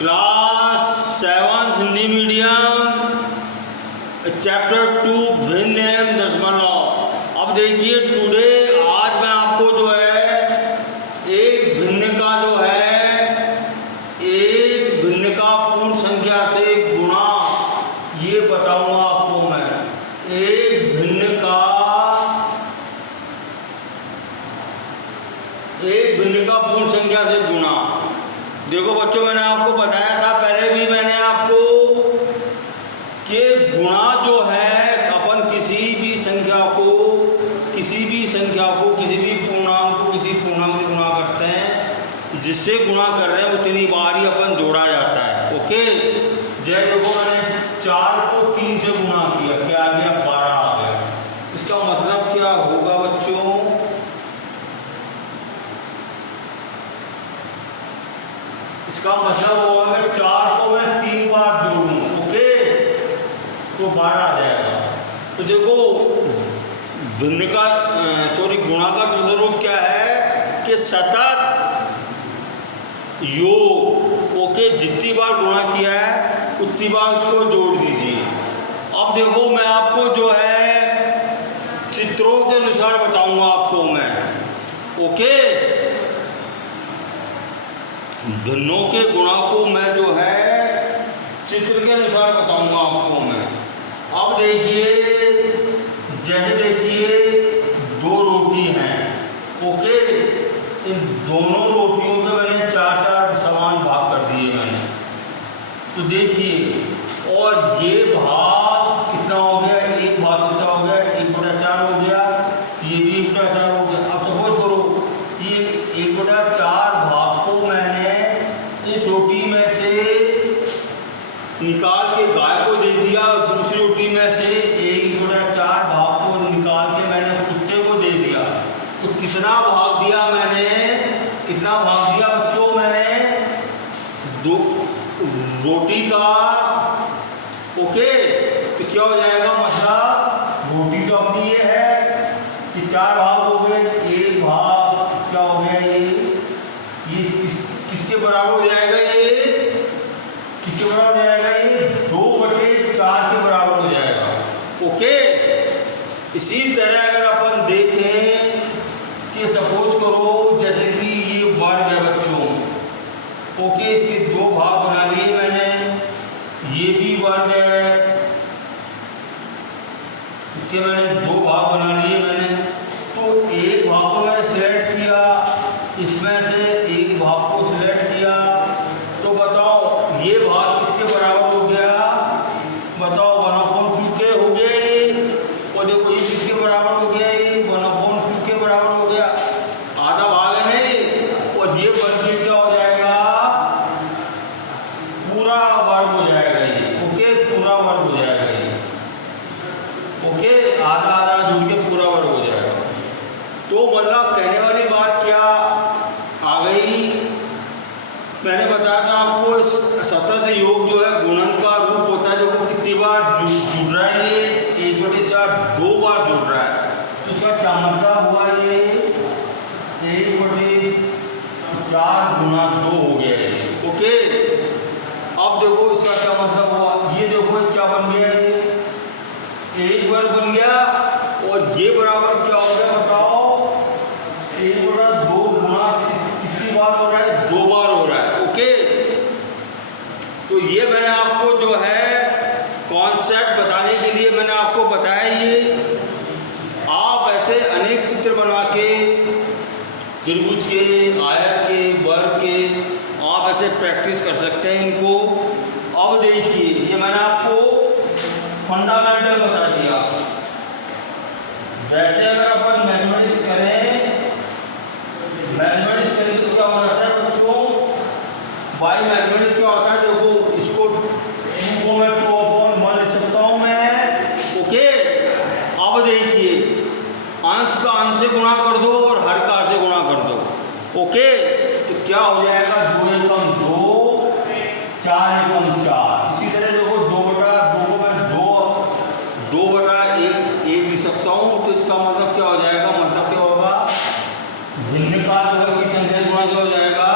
Class 7 Hindi medium chapter 2 भिन्न एवं दशमलव। अब देखिए टुडे आज मैं आपको जो है एक भिन्न का जो है एक भिन्न का पूर्ण संख्या से गुणा ये बताऊंगा आपको मैं। एक भिन्न का पूर्ण संख्या से गुणा। देखो बच्चों, मैंने आपको बताया था पहले भी मैंने आपको कि गुणा जो है अपन किसी भी संख्या को किसी भी पूर्णांक को किसी पूर्णांक से गुणा करते हैं, जिससे गुणा कर रहे हैं उतनी बार ही अपन जोड़ा जाता है। ओके, जैसे देखो मैंने 4 को 3 से गुणा किया, क्या आ गया? 12 आ गया। इसका मतलब क्या होगा बच्चों? इसका मतलब होगा कि 4 को मैं 3 बार जोड़ूं, ओके, तो 12 आ जाएगा। तो देखो भिन्न का गुणा का दूसरा रूप क्या है कि सतत योग। ओके, जितनी बार गुणा किया है उतनी बार उसको जोड़ दीजिए। अब देखो मैं आपको जो है चित्रों के अनुसार बताऊंगा आपको मैं। ओके, भिन्नों के गुणा को मैं जो है चित्र के अनुसार बताऊंगा आपको मैं। अब देखिए, जैसे देखिए 2 रोटी हैं, ओके, इन दोनों रोटियों के मैंने 4-4 समान भाग कर दिए मैंने। तो देखिए, और ये भाग कितना हो गया? एक भाग कितना हो गया? 1/4 हो गया, ये भी 1/4 हो गया। अब सपोज करो ये 1/4 भाग को मैंने इस रोटी में से निकाल के गाय को दे दिया, और दूसरी रोटी में से 1/4 भाग को निकाल के मैंने कुत्ते को दे दिया। तो कितना भाग दिया मैंने? कितना भाग दिया बच्चों मैंने? 2 रोटी का। ओके, तो क्या हो जाएगा? मतलब रोटी तो अपनी ये है कि 4 भाग हो गए, 1 भाग क्या हो गया? ये किसके बराबर हो जाएगा? ये किसके बराबर हो जाएगा? ये 2/4 के बराबर हो जाएगा। ओके, इसी तरह अगर अपन देखें कि सपोज करो जैसे कि ये वर्ग है बच्चों, ओके, इसके 2 भाग बना लिए मैंने, ये भी वर्ग है, इसके मैंने 2 भाग बना लिए मैंने। तो एक भाग को मैंने सिलेक्ट किया, इसमें से एक भाग को सिलेक्ट किया, तो बताओ ये भाग किसके बराबर हो गया? बताओ 1/2 के हो गया ये। और देखो ये किसके बराबर हो गया? ये 1/2 के बराबर हो गया। आधा भाग है नहीं, और ये बन के क्या हो जाएगा? पूरा वर्ग हो जाएगा ये। ओके, पूरा वर्ग हो जाएगा ये। ओके, आधा आधा जुड़ के पूरा वर्ग हो जाएगा। तो मतलब कहने वाली बात क्या आ गई? मैंने बताया था आपको सतत योग जो है गुणन का रूप होता है, जो वो कितनी बार जुड़ रहा है? ये 1/4 2 बार जुड़ रहा है। तो उसका क्या मतलब हुआ? ये 1/4 गुणा 2 हो गया है। ओके, अब देखो इसका क्या मतलब हुआ? ये देखो क्या बन गया? ये 1 वर्ग बन गया, और ये बराबर क्या हो गया? बताओ 1/2 गुणा कितनी बार हो रहा है? 2 बार हो रहा है। ओके, तो ये मैंने आपको जो है कॉन्सेप्ट बताने के लिए मैंने आपको बताया। ये आप ऐसे अनेक चित्र बना के त्रिभुज के, आयत के, वर्ग के आप ऐसे प्रैक्टिस कर सकते हैं इनको। अब देखिए, ये मैंने आपको फंडामेंटल बता दिया। वैसे अगर अपन मैथमेटिक्स करें तो क्या हो जाता है बच्चों? बाई मैथमेटिक्स क्या होता है? देखो इसको 2 को मैं 2/1 लिख सकता हूँ मैं। ओके, अब देखिए अंश का अंश से गुणा कर दो और हर का हर से गुणा कर दो। ओके, तो क्या हो जाएगा? 2 एकम 2, 4 एकम 4। इसी तरह देखो 2/2 को मैं 2/1 लिख सकता हूँ। तो इसका मतलब क्या हो जाएगा? मतलब क्या होगा? भिन्न का जो है की संख्या गुणा क्या हो जाएगा?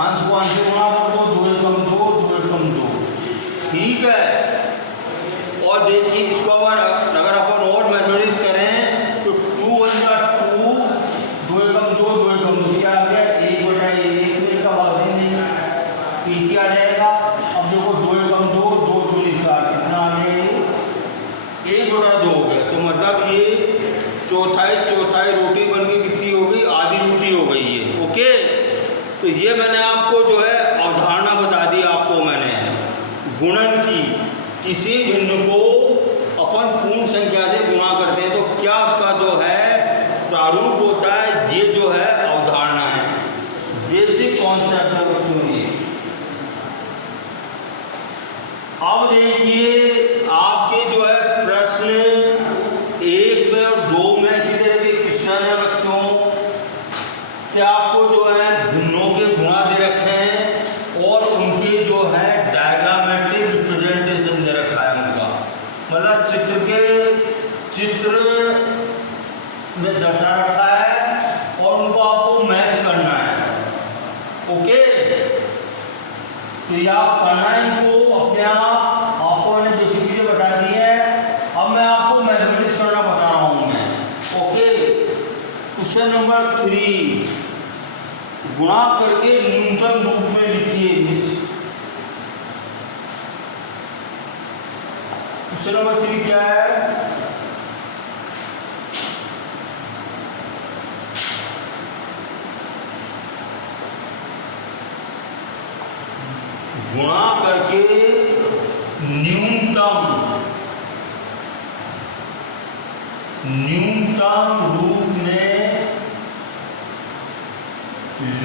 अंश को अंश से गुणा कर दो, 2 एकम 2, देखिए इसको अगर अपन और मैथमेटिक्स करें तो 2 1 का 2, 2 एकम 2, 2 एकम 2 क्या आ गया 1/1 का भाग देंगे तो क्या आ जाएगा। अब देखो 2 एकम 2, 2 दूनी 4 कितना आ गया 1/2 हो गया। तो मतलब ये चौथाई रोटी बन के कितनी हो गई, आधी रोटी हो गई है। ओके, तो ये मैंने आपको जो है अवधारणा बता दी आपको मैंने गुणन की। किसी भिन्न को अपन पूर्ण संख्या से गुणा करते हैं तो क्या उसका जो है प्रारूप होता है, ये जो है अवधारणा है, बेसिक कॉन्सेप्ट है बच्चों ये। अब देखिए आपके जो है प्रश्न 1 में और 2 में इसी तरह के क्वेश्चन है बच्चों कि आपको जो है भिन्नों के गुणा दे रखे हैं और उनके जो है डायग्रामेटिक रिप्रेजेंटेशन दे रखा है उनका, मतलब चित्र में दर्शा रखा है और उनको आपको मैच करना है। ओके, तो ये आप करना है इनको अपने आप, आपको मैंने बेसिक चीजें बता दी है। अब मैं आपको मैथमेटिक्स करना बता रहा हूं मैं। ओके, क्वेश्चन नंबर 3, गुणा करके न्यूनतम रूप में लिखिए। क्वेश्चन नंबर 3 क्या है, गुणा करके न्यूनतम रूप में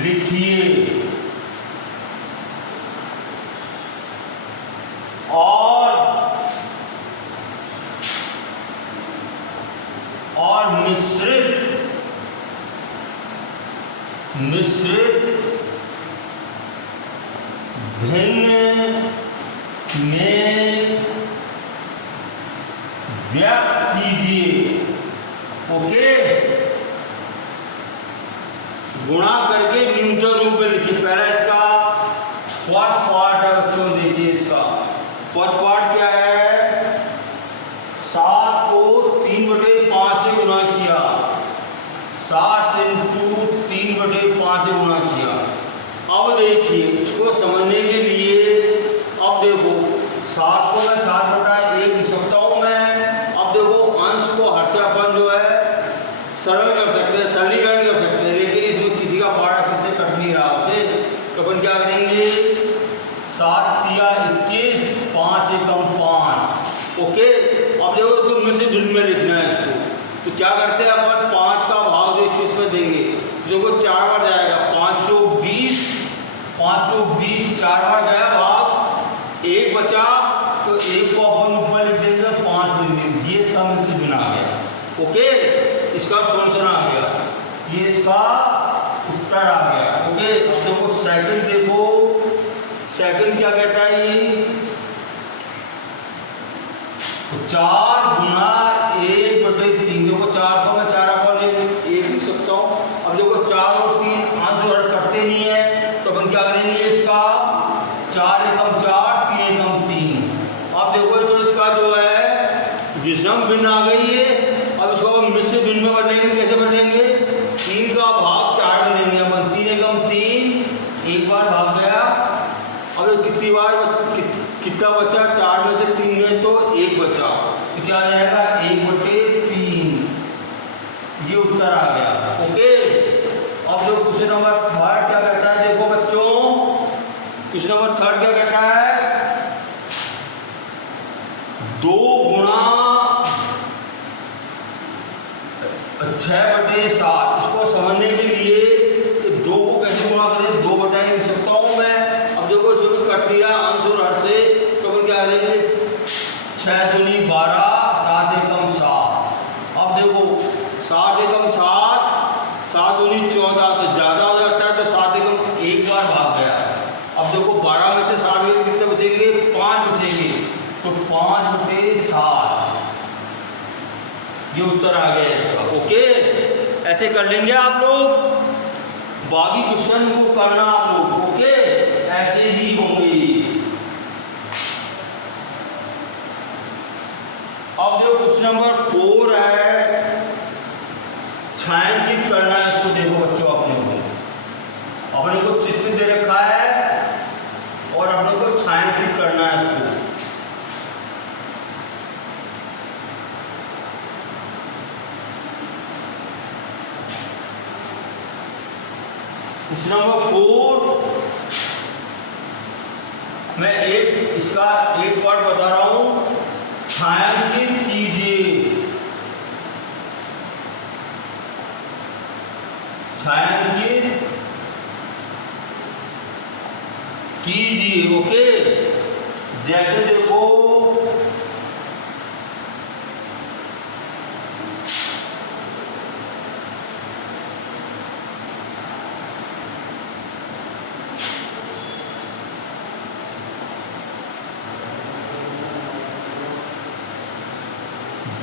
लिखिए और मिश्रित भिन्न में व्यक्त कीजिए। ओके, गुणा करके न्यूनतम रूप में लिखिए। पहला इसका फर्स्ट पार्ट है बच्चों, देखिए इसका फर्स्ट पार्ट क्या है, 7 को 3/5 से गुणा किया, 7 × 3/5 से गुणा किया। अब देखिए इसको समझने के लिए, अब देखो 7 को मैं 7/1 लिख सकता हूँ मैं। अब देखो अंश को हर से अपन जो है सरल कर सकते हैं, सरलीकरण कर सकते हैं, लेकिन इसमें किसी का पारा किससे कट नहीं रहा होते, तो अपन क्या करेंगे 7 × 21, 5 × 5। ओके, अब देखो इसको मिश्रित भिन्न में लिखना है इसको, तो क्या करते हैं अपन 5 का भाग जो 21 में देंगे, देखो 4 बार जाएगा, 5 × 20, 4 बार गया भाग, 1 बचा तो 1 को अपन ऊपर लिख देंगे, 5 देंगे, ये इसका मिश्रित भिन्न आ गया। ओके, इसका सॉल्यूशन आ गया, ये इसका उत्तर आ गया। ओके, अब देखो सेकंड, देखो सेकंड क्या कहता है ये, तो 4 × 1/3, देखो 4 को मैं 4 अपन 1 लिख सकता हूँ। अब देखो 4 और 3 अंश और कटते नहीं है, तो अपन क्या करेंगे इसका 4 × 4, 3 × 3। अब देखो तो इसका जो है विषम भिन्न आ गई है। अब इसको हम मिश्रित भिन्न में बदलेंगे, कैसे बदलेंगे, 3 का भाग 4 में लेंगे अपन, 3 × 3, एक बार भाग गया। अब कितनी बार कितना बचा, 4 में से 3 गए तो 1 बचा, तो क्या आ जाएगा 1/3, ये उत्तर आ गया। ओके, अब जो क्वेश्चन नंबर 3 क्या कहता है, देखो बच्चों क्वेश्चन नंबर 3 क्या कहता है, 2 × 6/7। इसको समझने के लिए 2 को कैसे गुणा करें, 2/1 लिख सकता हूँ मैं। अब देखो इसमें कट लिया अंश और हर से, तो अपन क्या करेंगे 6 दूनी 12, 7 एकम 7। अब देखो 7 एकम 7, 7 दूनी 14, तो ज़्यादा हो जाता है, तो 7 एकम एक बार भाग गया। अब देखो 12 में से 7 में कितने बचेंगे, 5 बचेंगे, तो 5/7, ये उत्तर आ गया इसका। ओके, ऐसे कर लेंगे आप लोग, बाकी क्वेश्चन को करना आप लोग। ओके, ऐसे ही होंगे। क्वेश्चन नंबर 4 मैं इसका एक पार्ट बता रहा हूं। छायांकित कीजिए, छायांकित कीजिए। ओके, जैसे देखो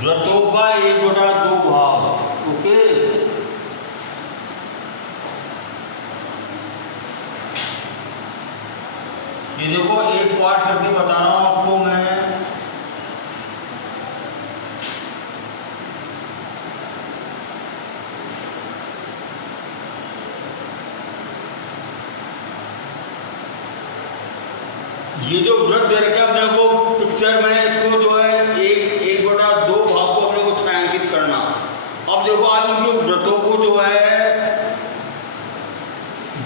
वृत्तों का 1/2 भाग। ओके, ये देखो एक पार्ट करके बता रहा हूं आपको मैं। ये जो वृत्त दे रखे अपने को पिक्चर में, इसको जो है 1/2 भाग को अपने को छायांकित करना। अब देखो आज इनके वृत्तों को जो है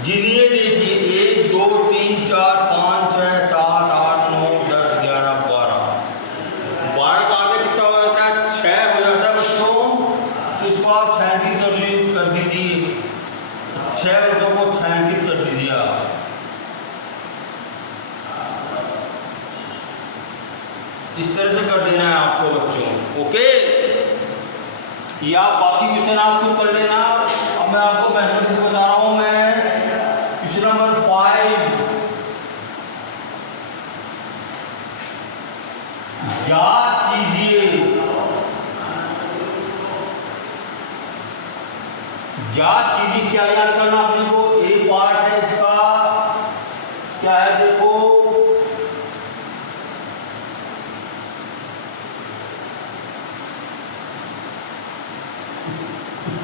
गिनिए, देखिए 1 2 3 4 5 6 7 8 9 10 11 12 12 का से कितना हो जाता है? 6 हो जाता है बच्चों। तो इसको आप छायांकित कर दीजिए, 6 वृत्तों को छायांकित कर दीजिए आप। इस तरह से कर देना है आपको बच्चों। ओके, या बाकी क्वेश्चन आप खुद कर लेना। अब मैं आपको मेहनत से बता रहा हूं। मैं क्वेश्चन नंबर 5 याद कीजिए, याद कीजिए। क्या याद करना अपने को? एक पार्ट है इसका, क्या है देखो,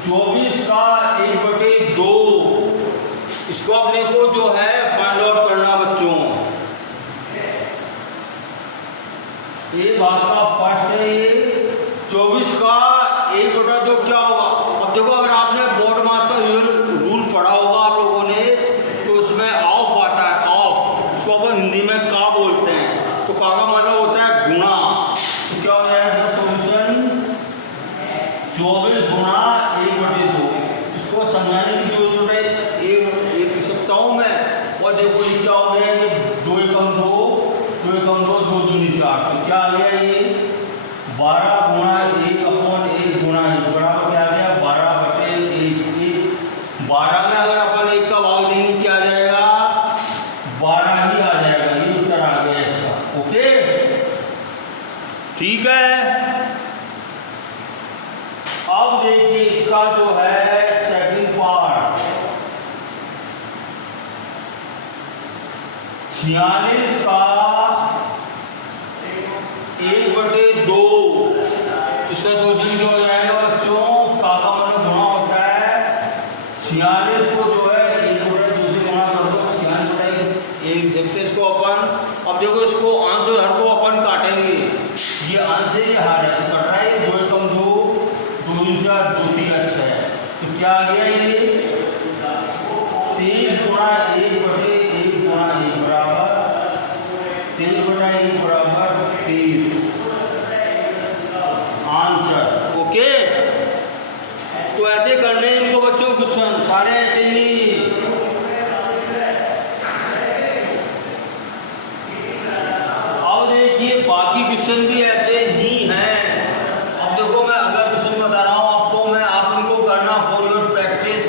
चौबीस का 1/2। इसको अपने को जो है फाइंड आउट करना बच्चों। ये भाग का फर्स्ट है, ये 24 का 1/2 क्या होगा? अब देखो, अगर आपने बोर्ड मास का रूल पढ़ा होगा आप लोगों ने, तो उसमें ऑफ आता है, ऑफ। इसको अपन हिंदी में का बोलते हैं। तो का मतलब होता है गुणा। तो क्या हो जाएगा सोल्यूशन? 24 गुणा 1/2। इसको समझाने की जरूरत है एक सकता हूं मैं। और देखो ये क्या हो गया, ये 2 एकम 2 2 एकम 2 2 दूनी 4। तो क्या आ गया ये 12 गुणा 1/1 गुणा 1 बराबर क्या आ गया 12/1। 12 में अगर अपन 1 का भाग देंगे क्या आ जाएगा? 12 ही आ जाएगा। ये उत्तर आ गया इसका। ओके, ठीक है। अब देखिए इसका जो है सेकंड पार्ट, 46 का 1/2। इसका सोल्यूशन जो हो जाएगा बच्चों, का मतलब गुणा होता है 46 को जो है 1/2 से गुणा कर दो, 46/1 से इसको अपन। अब देखो इसको अंश और हर को अपन काटेंगे। ये अंश है, ये हर है, तो कट रहा है 2 एकम 2 2 4 2 3 अच्छा है। तो क्या आ गया ये 23 गुणा 1/1 गुणा 1 बराबर 23/1 बराबर 23 आंसर। ओके, तो ऐसे करने इनको बच्चों क्वेश्चन सारे ऐसे ही। अब देखिए बाकी क्वेश्चन भी ऐसे ही हैं। अब देखो मैं अगला क्वेश्चन बता रहा हूं आपको मैं, आप उनको करना for your practice,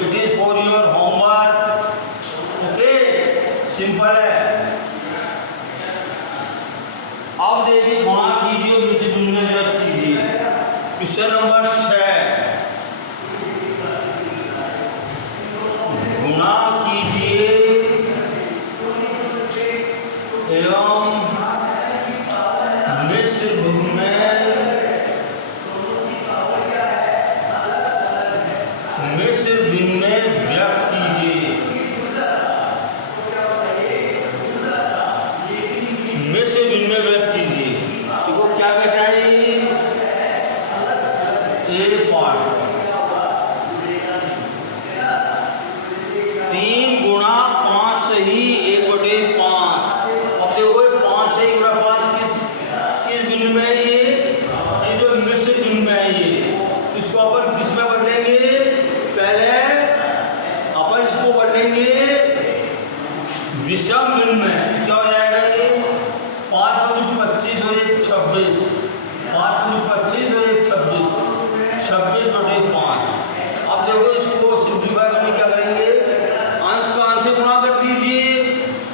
it is for your homework. Okay, simple है। अब देखिए गुणा कीजिए, नीचे ढूंढने व्यक्त कीजिए। क्वेश्चन नंबर 6 गुणा कीजिए एवं मिश्र भिन्न में व्यक्त कीजिए। मिश्र भिन्न में व्यक्त कीजिए। देखो क्या कहता है, विषम भिन्न में क्या हो जाएगा ये 5 पंजू 25 और 1 26, 5 पंजू 25 और 1 26, 26/5। अब देखो इसको सिंप्लीफाई करने क्या करेंगे, अंश का अंश से गुणा कर दीजिए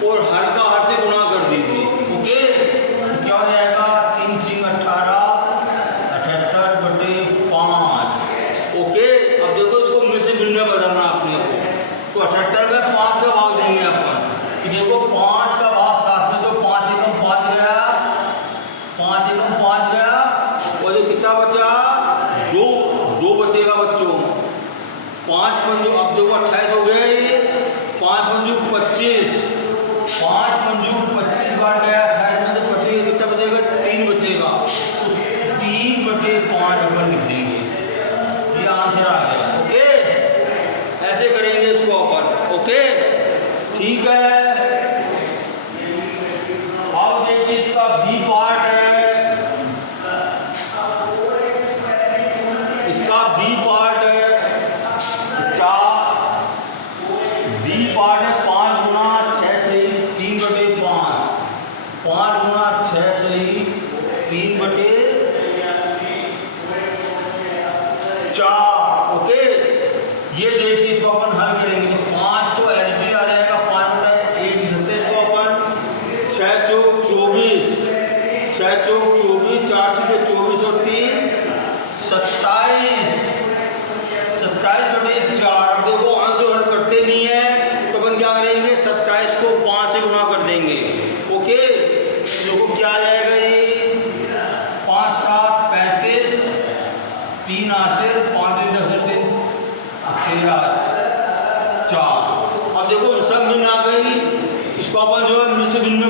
और हर का हर से गुणा कर दीजिए। ओके, क्या हो जाएगा 3 × 18 78/5। ओके, अब देखो इसको मिश्र भिन्न में बदलना अपने को, तो 78 में 5 का भाग देंगे अपन। देखो 5 का भाग साथ में, तो 5 × 5 गया, 5 × 5 गया, और ये कितना बचा 2 बचेगा बच्चों। 5 पंजू, अब देखो 28 हो गया ये, 5 पंजू 25, 5 पंजू 25 बार गया, 28 में से 25 कितना बचेगा 3 बचेगा, तो 3/5 अपन लिख देंगे, ये आंसर आ गया। ओके, ऐसे करेंगे इसको अपन। ओके, ठीक है। अब देखिए इसका बी पार्ट है, इसका बी पार्ट है 4, बी पार्ट है 5 × 6 सही 3/5, 5 × 6 सही 3/4। ओके, ये देखिए इसको अपन हल करेंगे, तो 5 तो एलजी आ जाएगा, 5/1 27 को अपन 6 × 24, 6 × 24, 4 × 24 और 3 27, 27/4। देखो अंक जो हल करते नहीं है, तो अपन क्या करेंगे 27 को 5 से गुणा कर देंगे। ओके, देखो क्या आ जाएगा ये 5 × 7 35, 3 आसिर 5 × 10 13 4। अब देखो सब भिन्न आ गई, इसको अपन जो है मिश्र भिन्न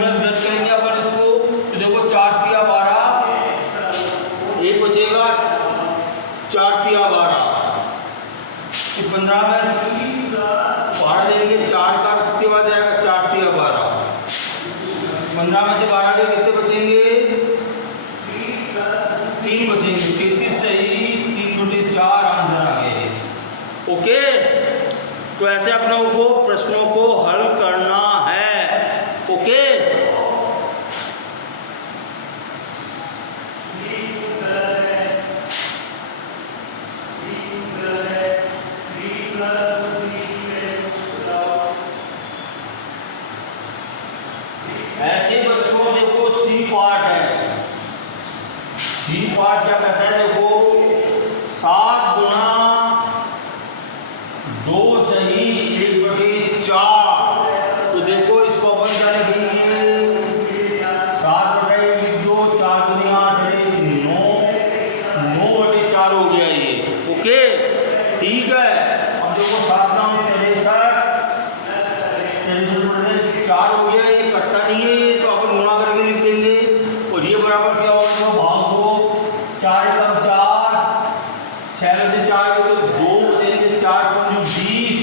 में व्यक्त करेंगे अपन इसको। तो देखो 4 × 12, 1 बचेगा 4 × 12, 15 में 12 देंगे, 4 का कितने बार जाएगा 4 × 12, 15 में से 12 के कितने बचेंगे 3 बचेंगे, 33 सही 3/4 आंसर आ गए। ओके, तो ऐसे अपनों को प्रश्नों को हल करना है। ओके, ऐसे बच्चों देखो सी पार्ट है, सी पार्ट क्या कहता है, देखो 7 × 2 सही 1/4। तो देखो इसको अपन क्या लिखेंगे 7/1 लिख दो, 4 × 8 9/4 हो गया ये। ओके, ठीक है। अब देखो 7 × 9 63, 4 हो गया, ये कटता नहीं है ये, तो अपन गुणा करके लिख देंगे, और ये बराबर क्या होगा इसको भाग दो, 4 × 4, 6 में से 4 तो 2 बचेंगे, 4 × 20,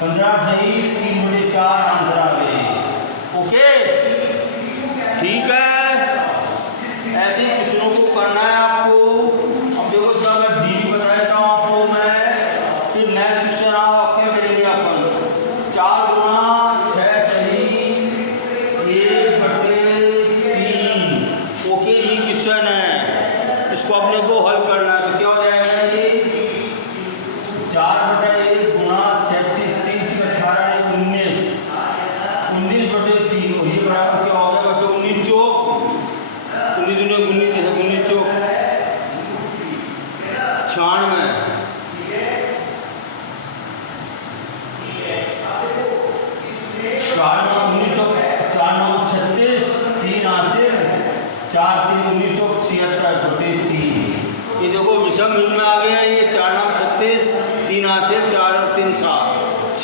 15 सही 3/4 आंसर आ गए। ओके, ठीक है, ऐसे ही क्वेश्चनों को करना है आपको। अब देखो इसका मैं डी बता देता हूँ आपको मैं, फिर नेक्स्ट क्वेश्चन आप क्या करेंगे अपन 4 × 6 सही 1/3। ओके, ये क्वेश्चन है, इसको अपने को हल करना है। तो क्या हो जाएगा ये 4/1 × 36, 3 × 18 19, 19/3। ये बराबर क्या हो गया बच्चों 19 चौक 19 × 19 19 चौक 96, 4 × 19 चौक 4 × 9 36, 3 आसिर 4 × 3 19 चौक 76/3। ये देखो विषम भिन्न में आ गया ये, 4 × 9 36, 3 आसिर 4 और 3 7,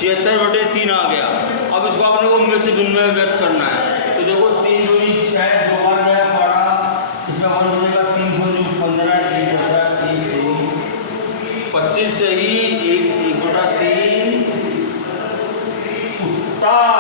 76/3 आ गया। अब इसको अपने को मिश्र भिन्न में व्यक्त करना है। तो देखो 3 × 6 2 बार गया पड़ा, इसमें 1 बचेगा, 3 × 15 1 बचा, 1 सही 25 सही 1/3 उत्तर।